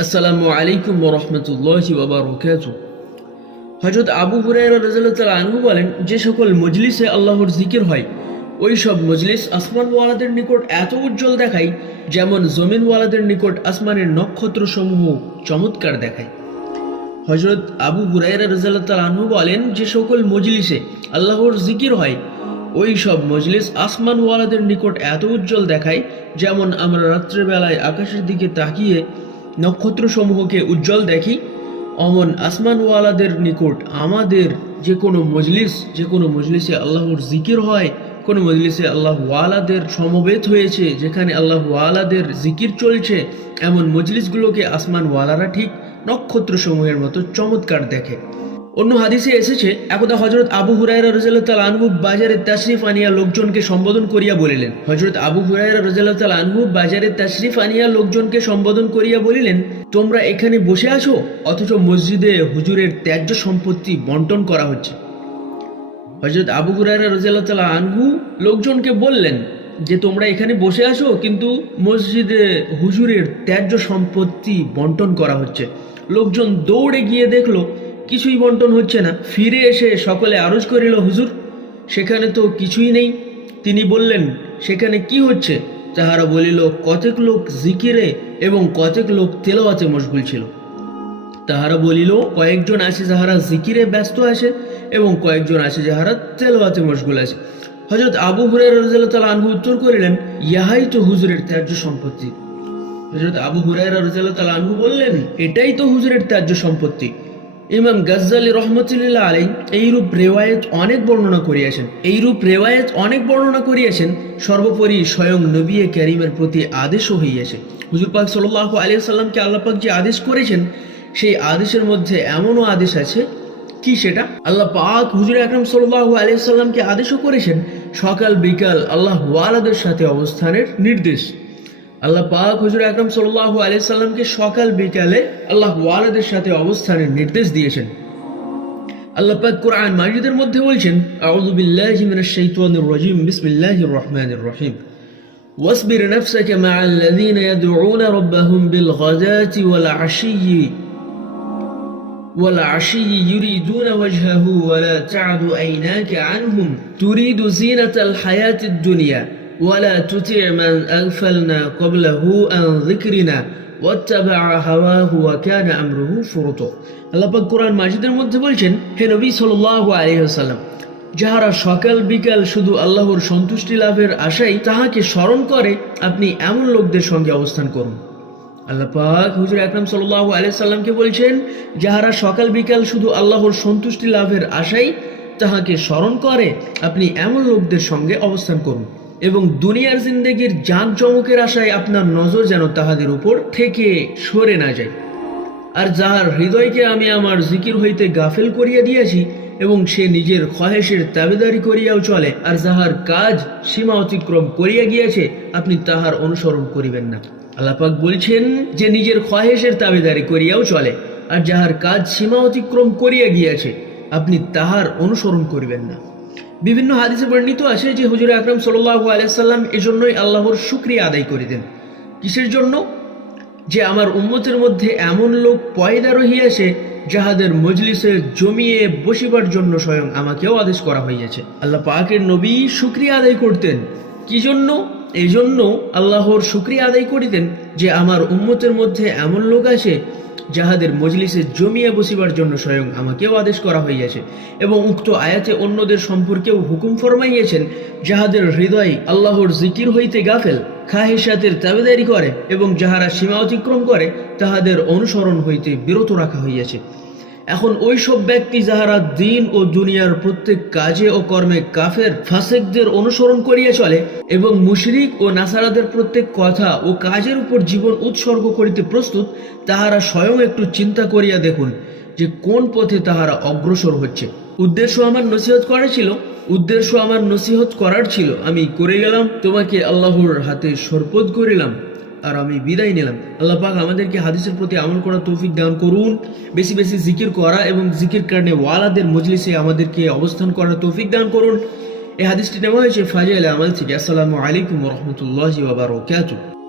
আসসালামু আলাইকুম ওয়া রাহমাতুল্লাহি ওয়া বারাকাতুহু। হযরত আবু হুরায়রা রাদিয়াল্লাহু তাআলা আনহু বলেন, যে সকল মজলিসে আল্লাহর জিকির হয় ওই সব মজলিস আসমানওয়ালাদের নিকট এত উজ্জ্বল দেখায় যেমন জমিনওয়ালাদের নিকট আসমানের নক্ষত্রসমূহ চমৎকার দেখায়। হযরত আবু হুরায়রা রাদিয়াল্লাহু তাআলা আনহু বলেন, যে সকল মজলিসে আল্লাহর জিকির হয় ওই সব মজলিস আসমানওয়ালাদের নিকট এত উজ্জ্বল দেখায় যেমন আমরা রাত্রেবেলায় আকাশের দিকে তাকিয়ে নক্ষত্রসমূহকে উজ্জ্বল দেখি, অমন আসমানওয়ালাদের নিকট আমাদের যে কোনো মজলিসে আল্লাহর জিকির হয়, কোনো মজলিসে আল্লাহ ওয়ালাদের সমবেত হয়েছে, যেখানে আল্লাহ ওয়ালাদের জিকির চলছে, এমন মজলিসগুলোকে আসমান ওয়ালারা ঠিক নক্ষত্রসমূহের মতো চমৎকার দেখে। অন্য হাদিসে এসেছে, একদা হযরত আবু হুরায়রা রাদিয়াল্লাহু তাআলা আনহু বাজারে তাশরিফ আনিয়া লোকজনকে সম্বোধন করিয়া বলিলেন, তোমরা এখানে বসে আছো অথচ মসজিদে হুজুরের ত্যায্য সম্পত্তি বন্টন করা হচ্ছে। হযরত আবু হুরায়রা রাদিয়াল্লাহু তাআলা আনহু লোকজনকে বললেন যে তোমরা এখানে বসে আছো কিন্তু মসজিদে হুজুরের ত্যায্য সম্পত্তি বন্টন করা হচ্ছে। লোকজন দৌড়ে গিয়ে দেখলো কিছুই বন্টন হচ্ছে না। ফিরে এসে সকলে আরজ করিল, হুজুর সেখানে তো কিছুই নেই। তিনি বললেন, সেখানে কি হচ্ছে? তাহারা বলিল, কতেক লোক জিকিরে এবং কতেক লোক তেলাওয়াতে মশগুল ছিল। তাহারা বলিল, কয়েকজন আছে যাহারা জিকিরে ব্যস্ত আছে এবং কয়েকজন আছে যাহারা তেলাওয়াতে মশগুল আছে। হযরত আবু হুরায়রা রাদিয়াল্লাহু তাআলা আনহু উত্তর করিলেন, ইহাই তো হুজুরের ত্যায্য সম্পত্তি। হযরত আবু হুরায়রা রাদিয়াল্লাহু তাআলা আনহু বললেন, এটাই তো হুজুরের ত্যায্য সম্পত্তি। ইমাম গাজ্জালি রহমতুল্লাহ আলাইহি এইরূপ রেওয়ায়েত অনেক বর্ণনা করিয়াছেন। সর্বোপরি স্বয়ং নবী কারীমের প্রতি আদেশও হইয়াছে। হুজুর পাক সাল্লাল্লাহু আলাইহি ওয়াসাল্লামকে আল্লাহ পাক যে আদেশ করেছেন, সেই আদেশের মধ্যে এমনও আদেশ আছে, কি সেটা? আল্লাহ পাক হুজুর আকরাম সাল্লাল্লাহু আলাইহি ওয়াসাল্লামকে আদেশও করেছেন সকাল বিকাল আল্লাহ ওয়ালাদের সাথে অবস্থানের নির্দেশ। আল্লাহ পাক হুজুর আকরাম সাল্লাল্লাহু আলাইহি সাল্লামকে সকাল বিকালে আল্লাহ ওয়ালাদের সাথে অবস্থানের নির্দেশ দিয়েছেন। আল্লাহ পাক কোরআন মাজিদের মধ্যে বলছেন, আউযু বিল্লাহি মিনাশ শাইতানির রাজীম, বিসমিল্লাহির রহমানির রহিম। ওয়াসবির নাফসাকা মা'আল্লাযীনা ইয়াদউনা রাব্বাহুম বিল গাদাতি ওয়াল আশিয়্যি ইউরিদুনা ওয়াজহাহু ওয়া লা তা'দু আইনাকা আনহুম তুরিদু যিনাতাল হায়াতিদ দুনিয়া ওয়ালা তুতি' মান আগফালনা ক্বাবলাহু আন যিকরিনা ওয়াত্তাবা'a হাওয়াহু ওয়া কানা আমরুহু ফুরতা। আল্লাহ পাক কোরআন মাজিদের মধ্যে বলছেন, হে নবী সাল্লাল্লাহু আলাইহি ওয়াসাল্লাম, যাহারা সকাল বিকাল শুধু আল্লাহর সন্তুষ্টি লাভের আশায় তাহাকে স্মরণ করে, আপনি এমন লোকদের সঙ্গে অবস্থান করুন। আল্লাহ পাক হুজুর আকরাম সাল্লাল্লাহু আলাইহি সাল্লামকে বলছেন, যাহারা সকাল বিকাল শুধু আল্লাহর সন্তুষ্টি লাভের আশায় তাহাকে স্মরণ করে, আপনি এমন লোকদের সঙ্গে অবস্থান করুন এবং দুনিয়ার জিন্দেগির জাঁকজমকের আশায় আপনার নজর যেন তাহাদের উপর থেকে সরে না যায়। আর যাহার হৃদয়কে আমি আমার জিকির হইতে গাফেল করিয়া দিয়েছি এবং সে নিজের খয়েশের তাবেদারি করিয়াও চলে, আর যাহার কাজ সীমা অতিক্রম করিয়া গিয়েছে, আপনি তাহার অনুসরণ করিবেন না। আল্লাহ পাক বলছেন যে নিজের খয়েশের তাবেদারি করিয়াও চলে, আর যাহার কাজ সীমা অতিক্রম করিয়া গিয়েছে, আপনি তাহার অনুসরণ করিবেন না। বিভিন্ন হাদিসে বর্ণিত আছে যে হুজুর আকরাম সাল্লাল্লাহু আলাইহি সাল্লাম এজন্যই আল্লাহর শুকরিয়া আদায় করিতেন। কিসের জন্য? যে আমার উম্মতের মধ্যে এমন লোক পয়দা রহিয়াছে যাহাদের মজলিসে জমিয়ে বসিবার জন্য স্বয়ং আমাকেও আদেশ করা হইয়াছে। আল্লাহ পাকের নবী শুকরিয়া আদায় করতেন। কি জন্য? এই জন্য আল্লাহর শুকরিয়া আদায় করিতেন যে আমার উম্মতের মধ্যে এমন লোক আছে যাহাদের মজলিসে জমিয়ে বসিবার জন্য স্বয়ং আমাকেও আদেশ করা হইয়াছে। এবং উক্ত আয়াতে অন্যদের সম্পর্কেও হুকুম ফরমাইয়াছেন, যাহাদের হৃদয় আল্লাহর জিকির হইতে গাফেল, খাহিসাতের তাবেদারি করে এবং যাহারা সীমা অতিক্রম করে, তাহাদের অনুসরণ হইতে বিরত রাখা হইয়াছে। এখন ওই সব ব্যক্তি যাহারা দিন ও দুনিয়ার প্রত্যেক কাজে ও কর্মে কাফের ফাসেকদের অনুসরণ করিয়া চলে এবং মুশরিক ও নাসারাদের প্রত্যেক কথা ও কাজের উপর জীবন উৎসর্গ করিতে প্রস্তুত, তাহারা স্বয়ং একটু চিন্তা করিয়া দেখুন যে কোন পথে তাহারা অগ্রসর হচ্ছে। উদ্দেশ্য আমার নসিহত করার ছিল, আমি করে গেলাম, তোমাকে আল্লাহর হাতে সরপদ করিলাম আর আমি বিদায় নিলাম। আল্লাহ পাক আমাদেরকে হাদিসের প্রতি আমল করার তৌফিক দান করুন, বেশি বেশি জিকির করা এবং জিকির কারণে ওয়ালাদের মজলিসে আমাদেরকে অবস্থান করার তৌফিক দান করুন। এই হাদিসটি নেওয়া হয়েছে ফাজাইল আমাল থেকে। আসসালামু আলাইকুম ওয়া রাহমাতুল্লাহি ওয়া বারাকাতুহু।